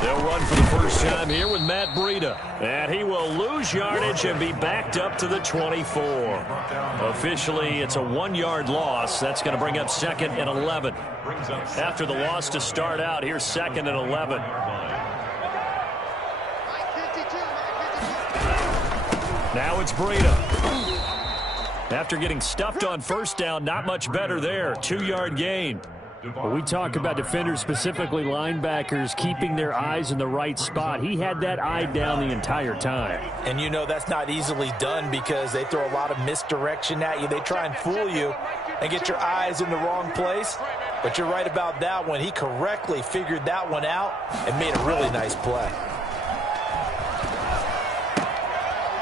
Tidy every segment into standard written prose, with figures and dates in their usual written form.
They'll run for the first time here with Matt Breida. And he will lose yardage and be backed up to the 24. Officially, it's a 1-yard loss. That's going to bring up 2nd and 11. After the loss to start out, here's 2nd and 11. Now it's Breida. After getting stuffed on first down, not much better there. 2-yard gain. When we talk about defenders, specifically linebackers, keeping their eyes in the right spot, he had that eye down the entire time. And you know that's not easily done because they throw a lot of misdirection at you. They try and fool you and get your eyes in the wrong place. But you're right about that one. He correctly figured that one out and made a really nice play.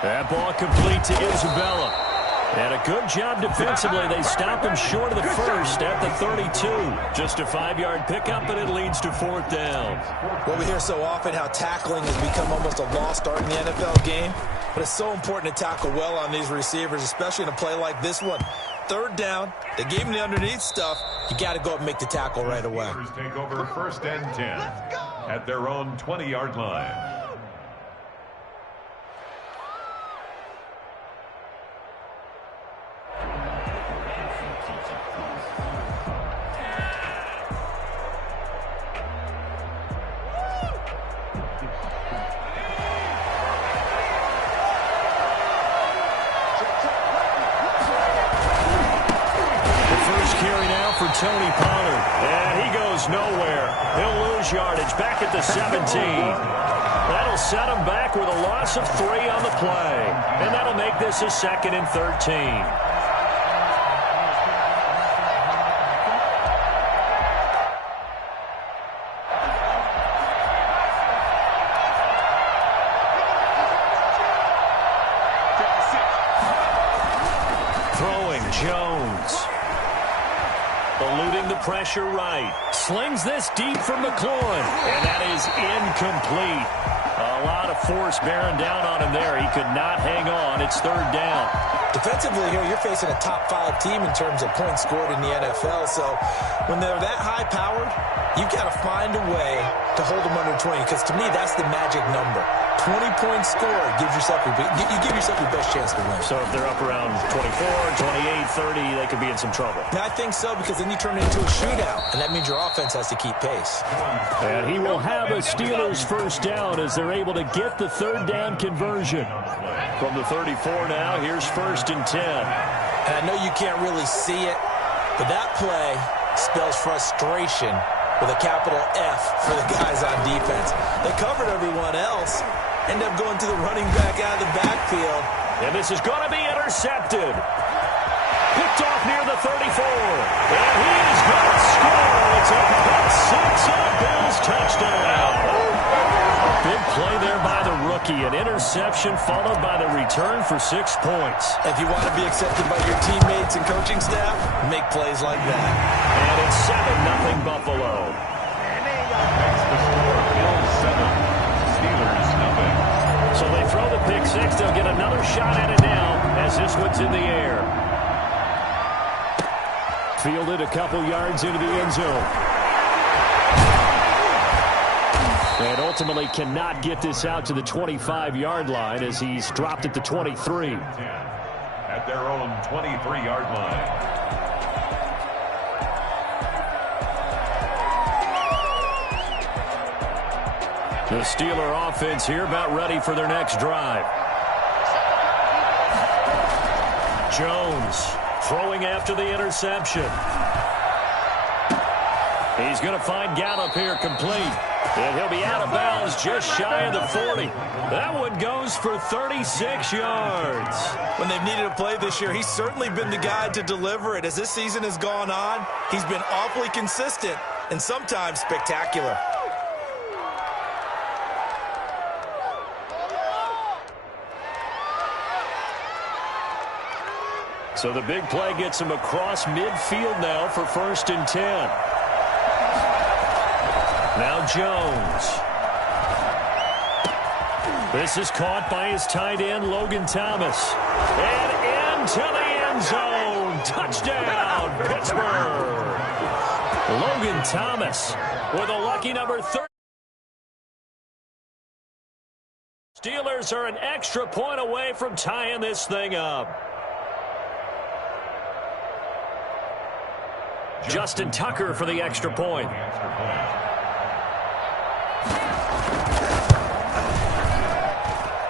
That ball complete to Isabella. And a good job defensively. They stop him short of the first at the 32. Just a 5-yard pickup, and it leads to 4th down. Well, we hear so often how tackling has become almost a lost art in the NFL game. But it's so important to tackle well on these receivers, especially in a play like this one. 3rd down, they gave him the underneath stuff. You got to go up and make the tackle right away. Take over 1st and 10 at their own 20-yard line. Tony Pollard, and he goes nowhere. He'll lose yardage back at the 17. That'll set him back with a loss of 3 on the play, and that'll make this a 2nd and 13. Throwing Jones. Eluding the pressure right. Slings this deep for McLaurin. And that is incomplete. A lot of force bearing down on him there. He could not hang on. It's 3rd down. Defensively here, you're facing a top 5 team in terms of points scored in the NFL. So when they're that high-powered, you've got to find a way to hold them under 20. Because to me, that's the magic number. 20 points scored gives yourself you give yourself your best chance to win. So if they're up around 24, 28, 30, they could be in some trouble. I think so, because then you turn it into a shootout, and that means your offense has to keep pace. And he will have a Steelers first down as they're able to get the 3rd down conversion. From the 34 now, here's 1st and 10. And I know you can't really see it, but that play spells frustration with a capital F for the guys on defense. They covered everyone else, end up going to the running back out of the backfield. And this is going to be intercepted. Picked off near the 34. And he is going to score. It's a pick 6 and a Bills touchdown. A big play there by the rookie. An interception followed by the return for 6 points. If you want to be accepted by your teammates and coaching staff, make plays like that. And it's 7-0 Buffalo. Bills 7, Steelers nothing. So they throw the pick 6. They'll get another shot at it now as this one's in the air. Fielded a couple yards into the end zone. And ultimately cannot get this out to the 25-yard line as he's dropped at the 23. At their own 23-yard line. The Steeler offense here about ready for their next drive. Jones throwing after the interception. He's going to find Gallup here complete. And he'll be out of bounds just shy of the 40. That one goes for 36 yards. When they've needed a play this year, he's certainly been the guy to deliver it. As this season has gone on, he's been awfully consistent and sometimes spectacular. So the big play gets him across midfield now for 1st and 10. Now Jones. This is caught by his tight end, Logan Thomas. And into the end zone. Touchdown, Pittsburgh. Logan Thomas with a lucky number 30. Steelers are an extra point away from tying this thing up. Justin Tucker for the extra point.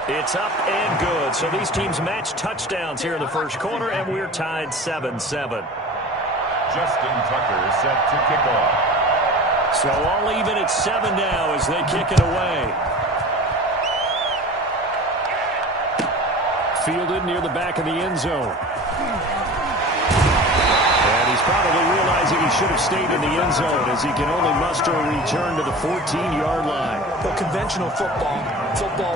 It's up and good. So these teams match touchdowns here in the first quarter, and we're tied 7-7. Justin Tucker set to kick off. So all even at 7 now as they kick it away. Fielded near the back of the end zone. And he's probably realizing he should have stayed in the end zone as he can only muster a return to the 14-yard line. But conventional football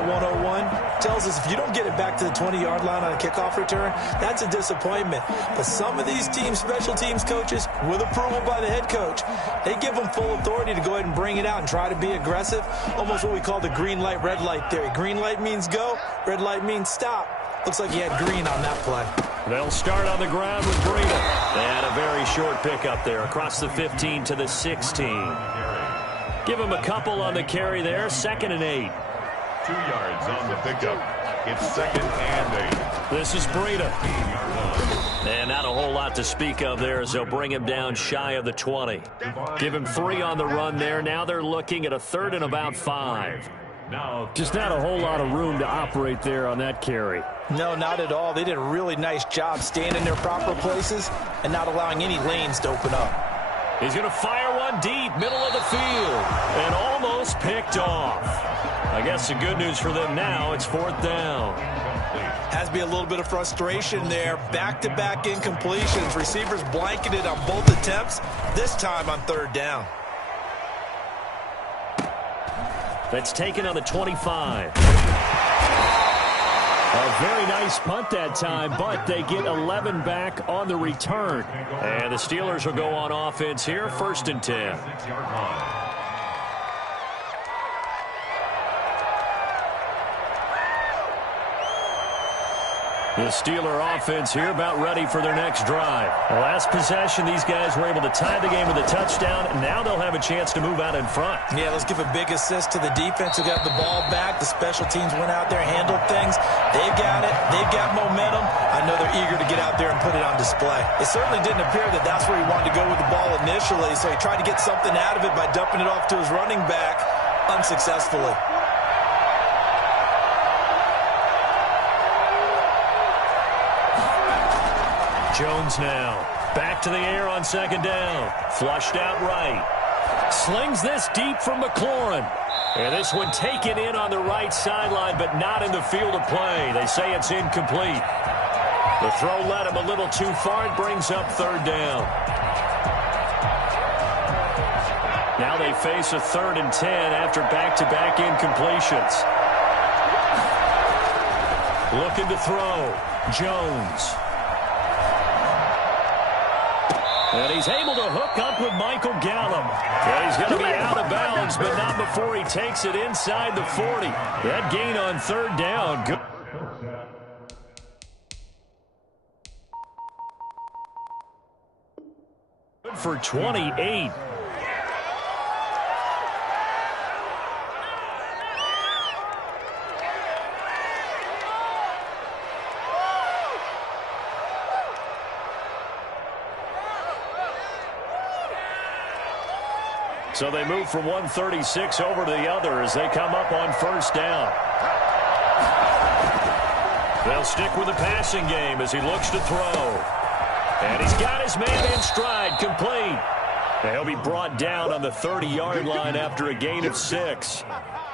101, tells us if you don't get it back to the 20-yard line on a kickoff return, that's a disappointment. But some of these teams, special teams coaches, with approval by the head coach, they give them full authority to go ahead and bring it out and try to be aggressive. Almost what we call the green light, red light theory. Green light means go, red light means stop. Looks like he had green on that play. They'll start on the ground with Breida. They had a very short pickup there across the 15 to the 16. Give him a couple on the carry there. 2nd and 8. 2 yards on the pickup. It's 2nd and 8. This is Breida. And not a whole lot to speak of there as they'll bring him down shy of the 20. Give him 3 on the run there. Now they're looking at a 3rd and about 5. Just not a whole lot of room to operate there on that carry. No, not at all. They did a really nice job staying in their proper places and not allowing any lanes to open up. He's going to fire one deep, middle of the field, and almost picked off. I guess the good news for them now, it's 4th down. Has to be a little bit of frustration there. Back-to-back incompletions. Receivers blanketed on both attempts, this time on 3rd down. That's taken on the 25. A very nice punt that time, but they get 11 back on the return. And the Steelers will go on offense here, 1st and 10. The Steeler offense here about ready for their next drive. The last possession, these guys were able to tie the game with a touchdown, and now they'll have a chance to move out in front. Yeah, let's give a big assist to the defense who got the ball back. The special teams went out there, handled things. They've got it. They've got momentum. I know they're eager to get out there and put it on display. It certainly didn't appear that that's where he wanted to go with the ball initially, so he tried to get something out of it by dumping it off to his running back unsuccessfully. Jones now. Back to the air on 2nd down. Flushed out right. Slings this deep from McLaurin. And this one taken in on the right sideline, but not in the field of play. They say it's incomplete. The throw led him a little too far. It brings up 3rd down. Now they face a 3rd and 10 after back-to-back incompletions. Looking to throw. Jones. And he's able to hook up with Michael Gallup. And he's going to be out of bounds, but not before he takes it inside the 40. That gain on 3rd down. Good. Good for 28. So they move from 136 over to the other as they come up on 1st down. They'll stick with the passing game as he looks to throw. And he's got his man in stride, complete. And he'll be brought down on the 30-yard line after a gain of 6.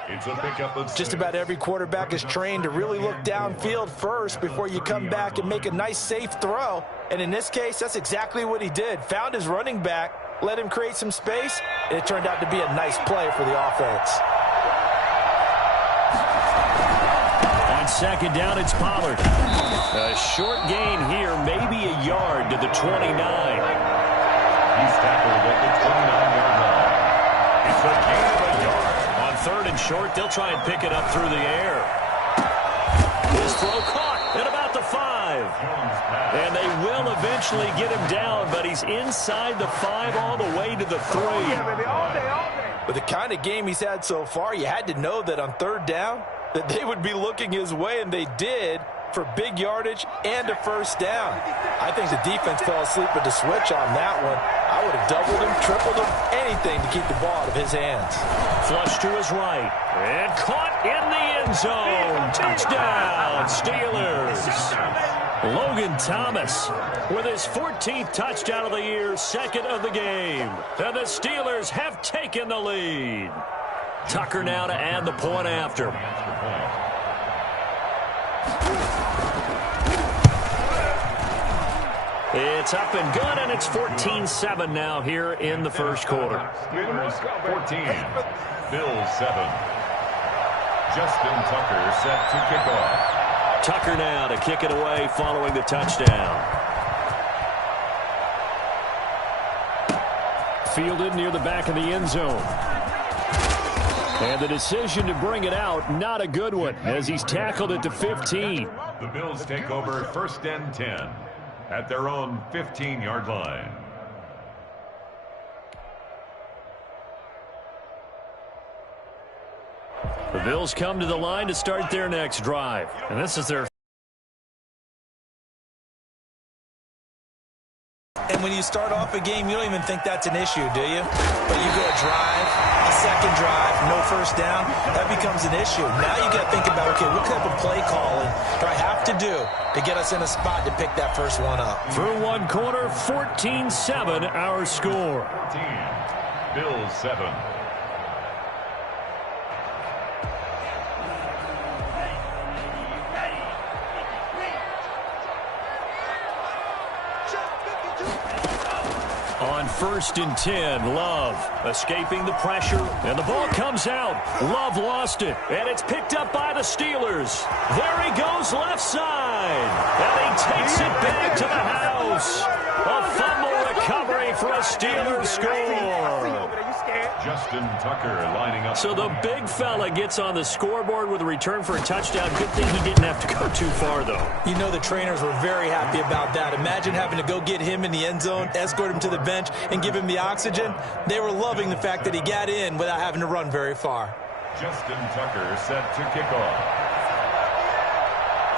It's a pickup of 6. Just about every quarterback is trained to really look downfield first before you come back and make a nice, safe throw. And in this case, that's exactly what he did. Found his running back, let him create some space, and it turned out to be a nice play for the offense. On 2nd down, it's Pollard. A short gain here, maybe a yard to the 29. He's tackled at the 29-yard line. It's a gain of a yard. On 3rd and short, they'll try and pick it up through the air. His throw caught at about the 5. And they will eventually get him down, but he's inside the 5 all the way to the 3. With the kind of game he's had so far, you had to know that on 3rd down, that they would be looking his way, and they did, for big yardage and a first down. I think the defense fell asleep at the switch on that one. I would have doubled him, tripled him, anything to keep the ball out of his hands. Flush to his right. And caught in the end zone. Touchdown, Steelers. Logan Thomas with his 14th touchdown of the year, second of the game. And the Steelers have taken the lead. Tucker now to add the point after. It's up and good, and it's 14-7 now here in the first quarter. Steelers 14, Bills 7. Justin Tucker set to kick off. Tucker now to kick it away following the touchdown. Fielded near the back of the end zone. And the decision to bring it out, not a good one, as he's tackled it to 15. The Bills take over first and 10 at their own 15-yard line. The Bills come to the line to start their next drive. And this is their... And when you start off a game, you don't even think that's an issue, do you? But you go a drive, a second drive, no first down, that becomes an issue. Now you got to think about, okay, what type of play calling do I have to do to get us in a spot to pick that first one up? Through one quarter, 14-7 our score. 14, Bills 7. On first and 10, Love escaping the pressure, and the ball comes out. Love lost it, and it's picked up by the Steelers. There he goes left side, and he takes it back to the house. A fumble recovery for a Steelers score. Justin Tucker lining up. So the big fella gets on the scoreboard with a return for a touchdown. Good thing he didn't have to go too far, though. You know the trainers were very happy about that. Imagine having to go get him in the end zone, escort him to the bench, and give him the oxygen. They were loving the fact that he got in without having to run very far. Justin Tucker set to kick off.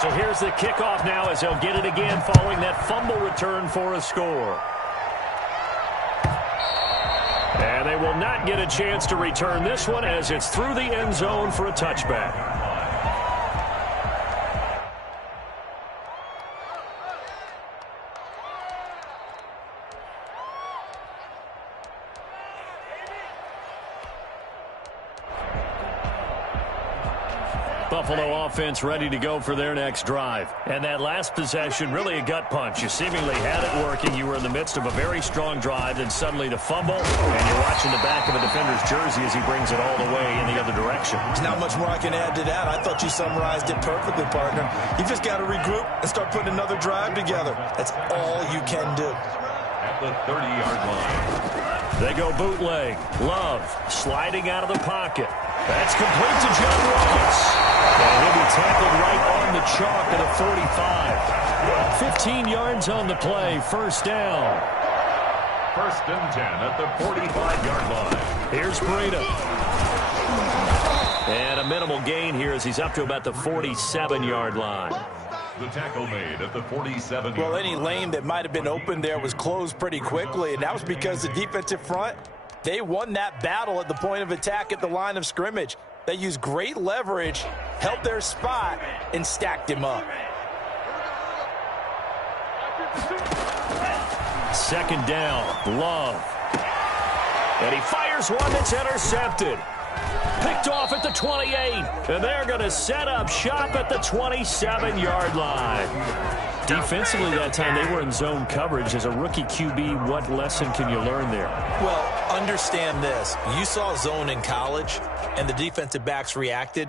So here's the kickoff now as they'll get it again following that fumble return for a score. And they will not get a chance to return this one as it's through the end zone for a touchback. Buffalo offense ready to go for their next drive. And that last possession, really a gut punch. You seemingly had it working. You were in the midst of a very strong drive, then suddenly the fumble, and you're watching the back of a defender's jersey as he brings it all the way in the other direction. There's not much more I can add to that. I thought you summarized it perfectly, partner. You just got to regroup and start putting another drive together. That's all you can do. At the 30-yard line. They go bootleg. Love sliding out of the pocket. That's complete to John Ross. And he'll be tackled right on the chalk at a 45. 15 yards on the play, first down. First and 10 at the 45-yard line. Here's Breida. And a minimal gain here as he's up to about the 47-yard line. The tackle made at the 47. Well, any lane that might have been open there was closed pretty quickly, and that was because the defensive front, they won that battle at the point of attack at the line of scrimmage. They used great leverage, held their spot, and stacked him up. Second down, Love. And he fires one that's intercepted. Picked off at the 28, and they're going to set up shop at the 27-yard line. Defensively that time, they were in zone coverage. As a rookie QB, what lesson can you learn there? Well, understand this. You saw zone in college, and the defensive backs reacted,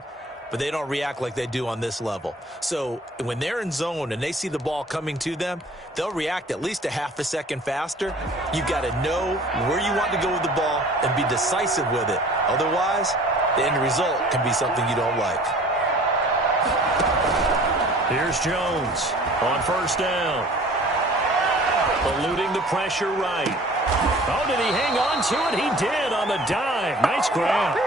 but they don't react like they do on this level. So when they're in zone and they see the ball coming to them, they'll react at least a half a second faster. You've got to know where you want to go with the ball and be decisive with it. Otherwise, the end result can be something you don't like. Here's Jones on first down. Eluding the pressure right. Oh, did he hang on to it? He did on the dive. Nice grab.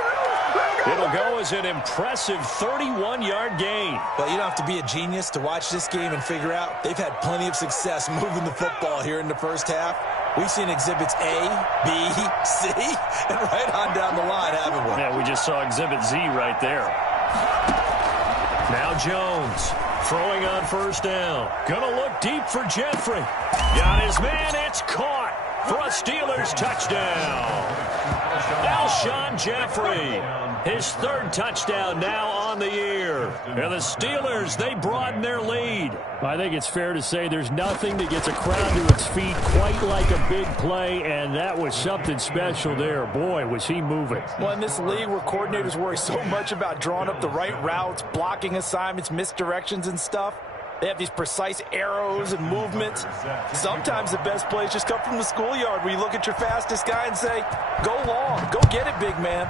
It'll go as an impressive 31-yard gain. But you don't have to be a genius to watch this game and figure out they've had plenty of success moving the football here in the first half. We've seen exhibits A, B, C, and right on down the line, haven't we? Yeah, we just saw exhibit Z right there. Now Jones throwing on first down. Gonna look deep for Jeffrey. Got his man. It's caught for a Steelers touchdown. Alshon Jeffrey, his third touchdown now on the year. And the Steelers, they broaden their lead. I think it's fair to say there's nothing that gets a crowd to its feet quite like a big play, and that was something special there. Boy, was he moving. Well, in this league where coordinators worry so much about drawing up the right routes, blocking assignments, misdirections and stuff, they have these precise arrows and movements. Sometimes the best plays just come from the schoolyard where you look at your fastest guy and say, go long, go get it, big man.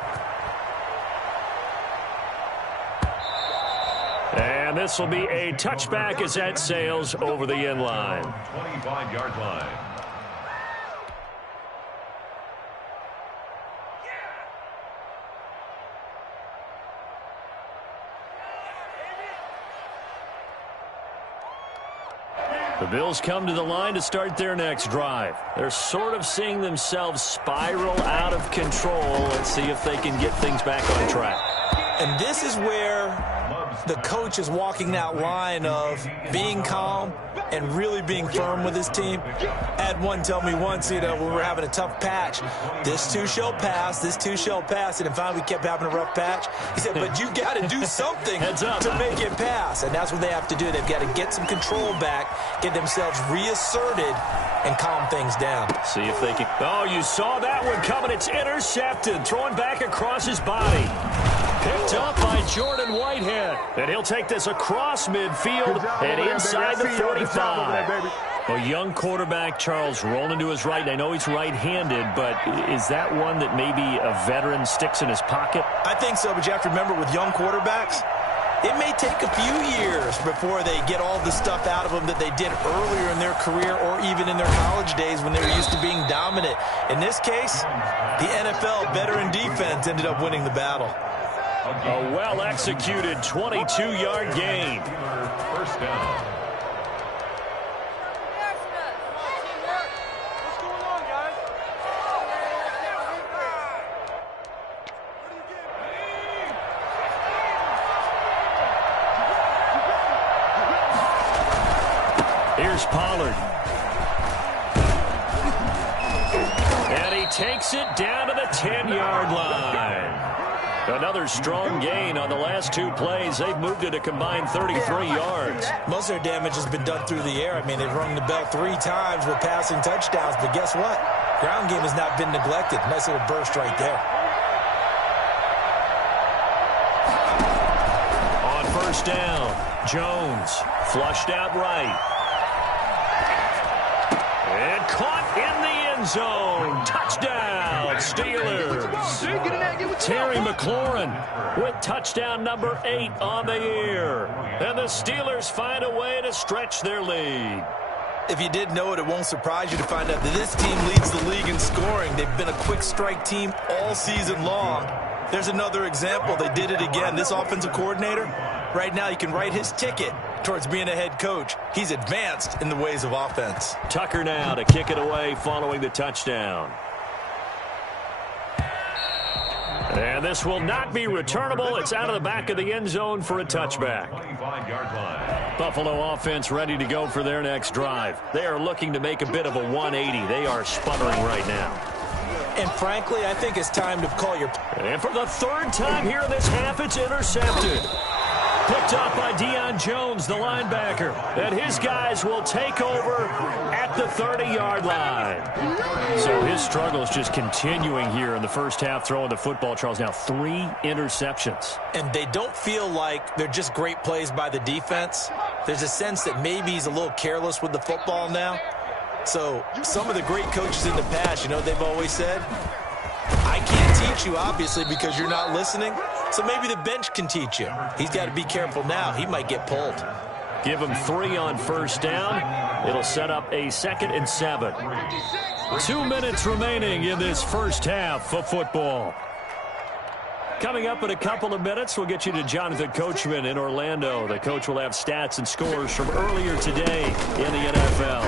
And this will be a touchback as that sails over the end line. 25-yard line. The Bills come to the line to start their next drive. They're sort of seeing themselves spiral out of control. Let's see if they can get things back on track. And this is where the coach is walking that line of being calm and really being firm with his team. I had one tell me once, when we were having a tough patch, this too shall pass, this too shall pass. And finally we kept having a rough patch. He said, but you got to do something to make it pass. And that's what they have to do. They've got to get some control back, get themselves reasserted, and calm things down. See if they can. Oh, you saw that one coming. It's intercepted. Throwing back across his body. Picked up by Jordan Whitehead. And he'll take this across midfield and inside the 45. A young quarterback, Charles, rolling to his right. And I know he's right-handed, but is that one that maybe a veteran sticks in his pocket? I think so, but you have to remember with young quarterbacks, it may take a few years before they get all the stuff out of them that they did earlier in their career or even in their college days when they were used to being dominant. In this case, the NFL veteran defense ended up winning the battle. A well-executed 22-yard gain. First down. Here's Pollard. And he takes it down to the 10-yard line. Another strong gain on the last two plays. They've moved it a combined 33 yards. Most of their damage has been done through the air. I mean, they've rung the bell 3 times with passing touchdowns, but guess what? Ground game has not been neglected. Nice little burst right there. On first down, Jones flushed out right. And caught in the end zone. Touchdown, Steelers. Terry McLaurin with touchdown number 8 on the year. And the Steelers find a way to stretch their lead. If you didn't know it, it won't surprise you to find out that this team leads the league in scoring. They've been a quick strike team all season long. There's another example. They did it again. This offensive coordinator, right now you can write his ticket towards being a head coach. He's advanced in the ways of offense. Tucker now to kick it away following the touchdown. And this will not be returnable. It's out of the back of the end zone for a touchback. 25-yard line. Buffalo offense ready to go for their next drive. They are looking to make a bit of a 180. They are sputtering right now. And frankly, I think it's time to call your... And for the third time here in this half, it's intercepted. Picked up by Deion Jones, the linebacker. And his guys will take over at the 30-yard line. So his struggle is just continuing here in the first half, throwing the football, Charles. Now 3 interceptions. And they don't feel like they're just great plays by the defense. There's a sense that maybe he's a little careless with the football now. So some of the great coaches in the past, you know what they've always said? I can't teach you, obviously, because you're not listening. So maybe the bench can teach you. He's got to be careful now. He might get pulled. Give him 3 on first down. It'll set up a 2nd and 7. 2 minutes remaining in this first half of football. Coming up in a couple of minutes, we'll get you to Jonathan Coachman in Orlando. The coach will have stats and scores from earlier today in the NFL.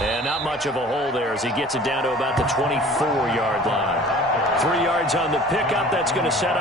And not much of a hole there as he gets it down to about the 24-yard line. 3 yards on the pickup. That's going to set up